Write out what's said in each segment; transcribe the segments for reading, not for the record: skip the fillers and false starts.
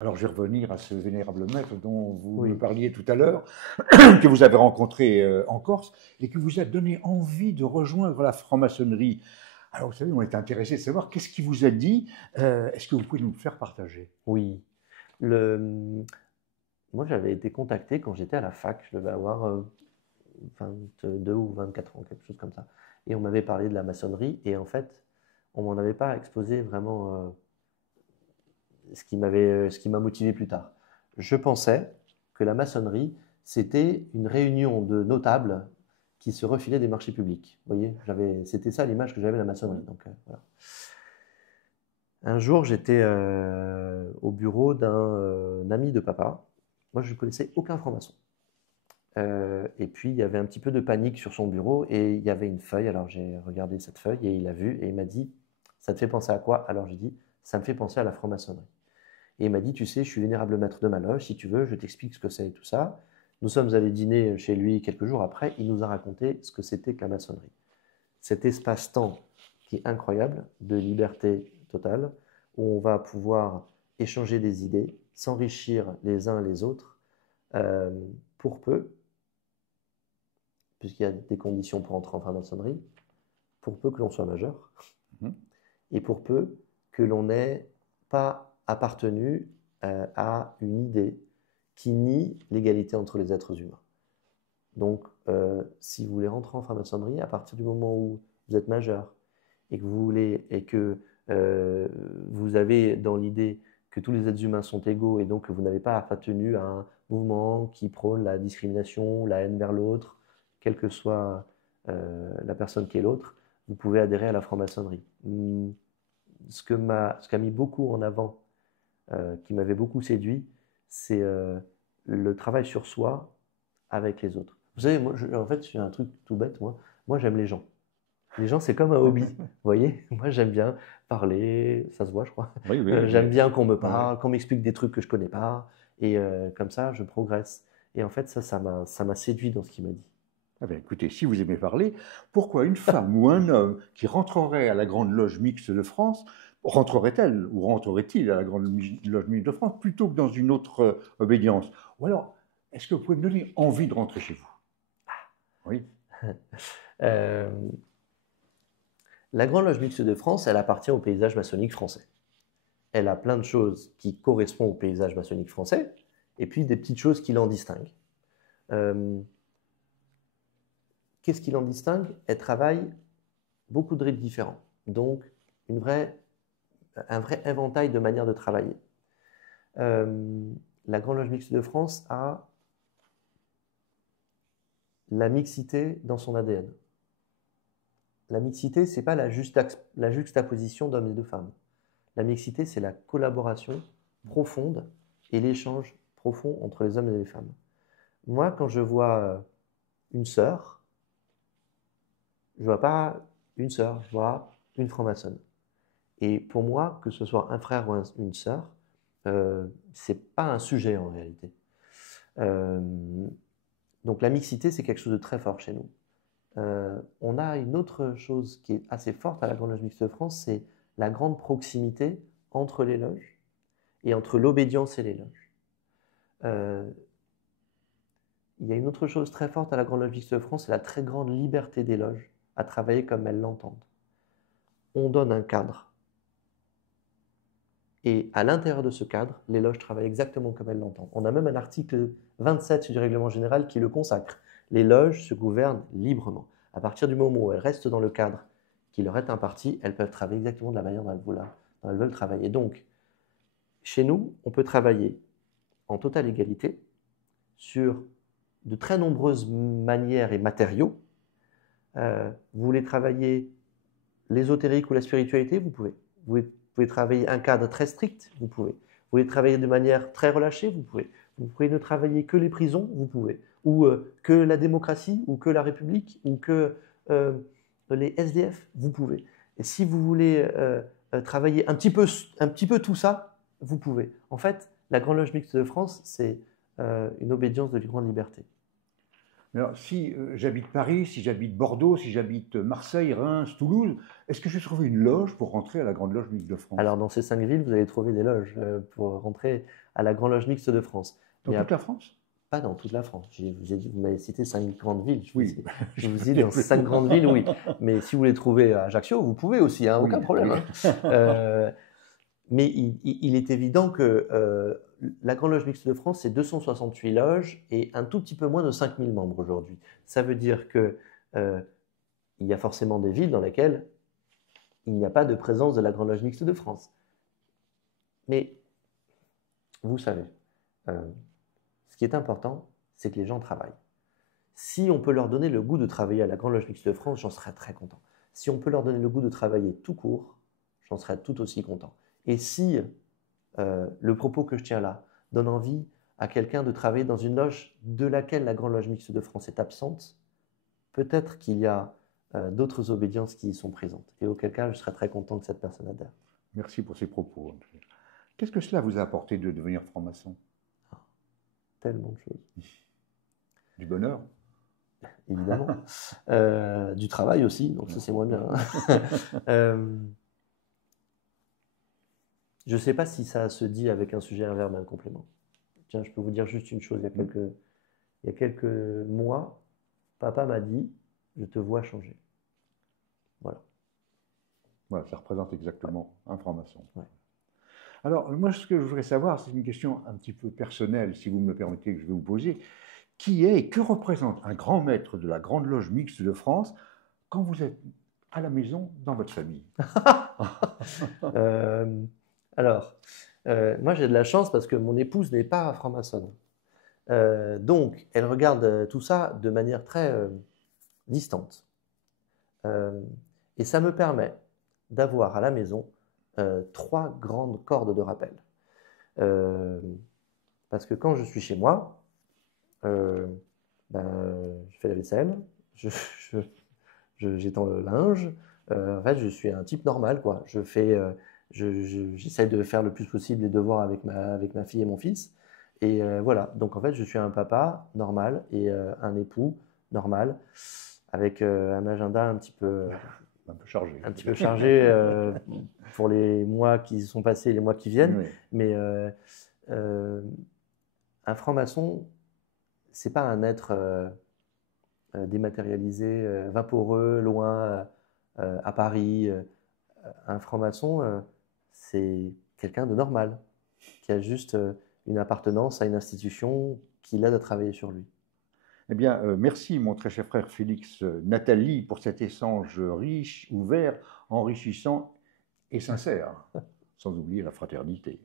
Alors, je vais revenir à ce vénérable maître dont vous me Oui, parliez tout à l'heure, que vous avez rencontré en Corse et qui vous a donné envie de rejoindre la franc-maçonnerie. Alors, vous savez, on est intéressé de savoir qu'est-ce qui vous a dit. Est-ce que vous pouvez nous le faire partager? oui. Le, Moi, j'avais été contacté quand j'étais à la fac. Je devais avoir 22 ou 24 ans, quelque chose comme ça. Et on m'avait parlé de la maçonnerie. Et en fait, on m'en avait pas exposé vraiment ce qui m'a motivé plus tard. Je pensais que la maçonnerie, c'était une réunion de notables qui se refilaient des marchés publics. Vous voyez, c'était ça l'image que j'avais de la maçonnerie. Donc, voilà. Un jour, j'étais au bureau d'un ami de papa. Moi, je ne connaissais aucun franc-maçon. Et puis, il y avait un petit peu de panique sur son bureau et il y avait une feuille. Alors, j'ai regardé cette feuille et il a vu et il m'a dit, ça te fait penser à quoi? Alors, j'ai dit, ça me fait penser à la franc-maçonnerie. Et il m'a dit, tu sais, je suis vénérable maître de ma loge, si tu veux, je t'explique ce que c'est et tout ça. Nous sommes allés dîner chez lui quelques jours après. Il nous a raconté ce que c'était que la maçonnerie. Cet espace-temps qui est incroyable, de liberté totale, où on va pouvoir échanger des idées, s'enrichir les uns les autres, euh, pour peu, puisqu'il y a des conditions pour entrer en franc-maçonnerie, pour peu que l'on soit majeur, Mhm. et pour peu que l'on n'ait pas appartenu à une idée qui nie l'égalité entre les êtres humains. Donc, si vous voulez rentrer en franc-maçonnerie, à partir du moment où vous êtes majeur et que vous voulez et que euh, vous avez dans l'idée que tous les êtres humains sont égaux et donc que vous n'avez pas appartenu à un mouvement qui prône la discrimination, la haine vers l'autre, quelle que soit la personne qui est l'autre, vous pouvez adhérer à la franc-maçonnerie. Ce qu'a mis beaucoup en avant, qui m'avait beaucoup séduit, c'est le travail sur soi avec les autres. Vous savez, moi, en fait, j'ai un truc tout bête, moi j'aime les gens. Les gens, c'est comme un hobby. Vous voyez, moi j'aime bien parler, ça se voit, je crois. Oui, oui, J'aime bien qu'on me ouais. parle, qu'on m'explique des trucs que je connais pas, et comme ça, je progresse. Et en fait, ça m'a séduit dans ce qu'il m'a dit. Ah ben, écoutez, si vous aimez parler, pourquoi une femme ou un homme qui rentrerait à la Grande Loge Mixte de France, rentrerait-elle ou rentrerait-il à la Grande Loge Mixte de France plutôt que dans une autre obédience? Ou alors, est-ce que vous pouvez me donner envie de rentrer chez vous? Oui. Euh, la Grande Loge Mixte de France, elle appartient au paysage maçonnique français. Elle a plein de choses qui correspondent au paysage maçonnique français, et puis des petites choses qui l'en distinguent. Euh, Qu'est-ce qui l'en distingue? Elle travaille beaucoup de rythmes différents, donc une vraie, un vrai éventail de manières de travailler. Euh, la Grande Loge Mixte de France a la mixité dans son ADN. La mixité, ce n'est pas la juxtaposition d'hommes et de femmes. La mixité, c'est la collaboration profonde et l'échange profond entre les hommes et les femmes. Moi, quand je vois une sœur, je ne vois pas une sœur, je vois une franc-maçonne. Et pour moi, que ce soit un frère ou une sœur, c'est pas un sujet en réalité. Euh, donc la mixité, c'est quelque chose de très fort chez nous. On a une autre chose qui est assez forte à la Grande Loge Mixte de France, c'est la grande proximité entre les loges et entre l'obédience et les loges. Euh, il y a une autre chose très forte à la Grande Loge Mixte de France, c'est la très grande liberté des loges à travailler comme elles l'entendent. On donne un cadre. Et à l'intérieur de ce cadre, les loges travaillent exactement comme elles l'entendent. On a même un article 27 du règlement général qui le consacre. Les loges se gouvernent librement. À partir du moment où elles restent dans le cadre qui leur est imparti, elles peuvent travailler exactement de la manière dont elles veulent travailler. Donc, chez nous, on peut travailler en totale égalité sur de très nombreuses manières et matériaux. Vous voulez travailler l'ésotérique ou la spiritualité, vous pouvez. Vous pouvez travailler un cadre très strict, vous pouvez. Vous voulez travailler de manière très relâchée, vous pouvez. Vous pouvez ne travailler que les prisons, vous pouvez. Ou que la démocratie, ou que la République, ou que euh, les SDF, vous pouvez. Et si vous voulez travailler un petit peu tout ça, vous pouvez. En fait, la Grande Loge Mixte de France, c'est une obédience de grande liberté. Alors, si j'habite Paris, si j'habite Bordeaux, si j'habite Marseille, Reims, Toulouse, est-ce que je vais trouver une loge pour rentrer à la Grande Loge Mixte de France? Alors, dans ces cinq villes, vous allez trouver des loges pour rentrer à la Grande Loge Mixte de France. Dans toute la France? Pas dans toute la France. Vous m'avez cité 5 grandes villes. Oui. Je vous dis dans 5 grandes villes, oui. Mais si vous les trouvez à Ajaccio, vous pouvez aussi, hein, aucun problème. Mais il est évident que la Grande Loge Mixte de France, c'est 268 loges et un tout petit peu moins de 5000 membres aujourd'hui. Ça veut dire qu'il y a forcément des villes dans lesquelles il n'y a pas de présence de la Grande Loge Mixte de France. Mais vous savez, ce qui est important, c'est que les gens travaillent. Si on peut leur donner le goût de travailler à la Grande Loge Mixte de France, j'en serais très content. Si on peut leur donner le goût de travailler tout court, j'en serais tout aussi content. Et si le propos que je tiens là donne envie à quelqu'un de travailler dans une loge de laquelle la Grande Loge Mixte de France est absente, peut-être qu'il y a d'autres obédiences qui y sont présentes. Et auquel cas, je serais très content que cette personne adhère. Merci pour ces propos. Qu'est-ce que cela vous a apporté de devenir franc-maçon? Tellement de choses. Du bonheur? Évidemment. Du travail aussi, donc ça c'est moins bien. Je ne sais pas si ça se dit avec un sujet, un verbe, un complément. Tiens, je peux vous dire juste une chose. Il y a quelques mois, papa m'a dit « Je te vois changer ». Voilà. Voilà, ça représente exactement un franc-maçon. Ouais. Alors, moi, ce que je voudrais savoir, c'est une question un petit peu personnelle, si vous me le permettez, que je vais vous poser. Qui est et que représente un grand maître de la Grande Loge Mixte de France quand vous êtes à la maison dans votre famille? Moi, j'ai de la chance parce que mon épouse n'est pas franc-maçonne. Donc, elle regarde tout ça de manière très distante. Et ça me permet d'avoir à la maison 3 grandes cordes de rappel. Parce que quand je suis chez moi, je fais la vaisselle, j'étends le linge. En fait, je suis un type normal, quoi. J'essaie de faire le plus possible les devoirs avec ma fille et mon fils. Et voilà. Donc, en fait, je suis un papa normal et un époux normal, avec un agenda un petit peu chargé. Un petit peu chargé pour les mois qui sont passés et les mois qui viennent. Oui. Mais un franc-maçon, c'est pas un être dématérialisé, vaporeux, loin, à Paris. Un franc-maçon, c'est quelqu'un de normal, qui a juste une appartenance à une institution qui l'aide à travailler sur lui. Eh bien, merci mon très cher frère Félix Nathalie pour cet échange riche, ouvert, enrichissant et sincère, sans oublier la fraternité.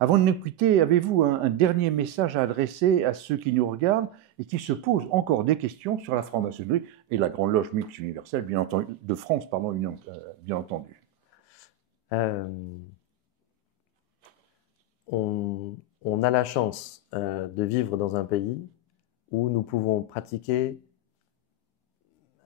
Avant de nous quitter, avez-vous un dernier message à adresser à ceux qui nous regardent et qui se posent encore des questions sur la franc-maçonnerie et la Grande Loge Mixte Universelle, bien entendu, de France, pardon, bien entendu. On a la chance de vivre dans un pays où nous pouvons pratiquer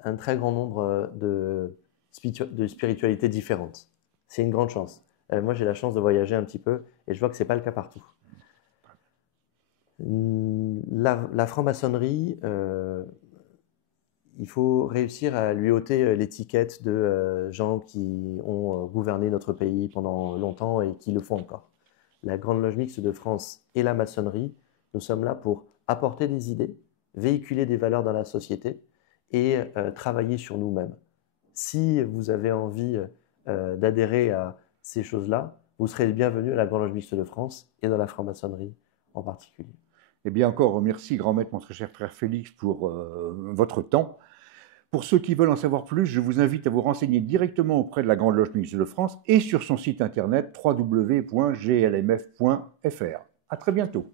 un très grand nombre de spiritualités différentes. C'est une grande chance. Moi, j'ai la chance de voyager un petit peu et je vois que ce n'est pas le cas partout. La franc-maçonnerie, il faut réussir à lui ôter l'étiquette de gens qui ont gouverné notre pays pendant longtemps et qui le font encore. La Grande Loge Mixte de France et la maçonnerie, nous sommes là pour apporter des idées, véhiculer des valeurs dans la société et travailler sur nous-mêmes. Si vous avez envie d'adhérer à ces choses-là, vous serez le bienvenu à la Grande Loge Mixte de France et dans la franc-maçonnerie en particulier. Eh bien, encore merci, grand maître, mon très cher frère Félix, pour votre temps. Pour ceux qui veulent en savoir plus, je vous invite à vous renseigner directement auprès de la Grande Loge Mixte de France et sur son site internet www.glmf.fr. À très bientôt.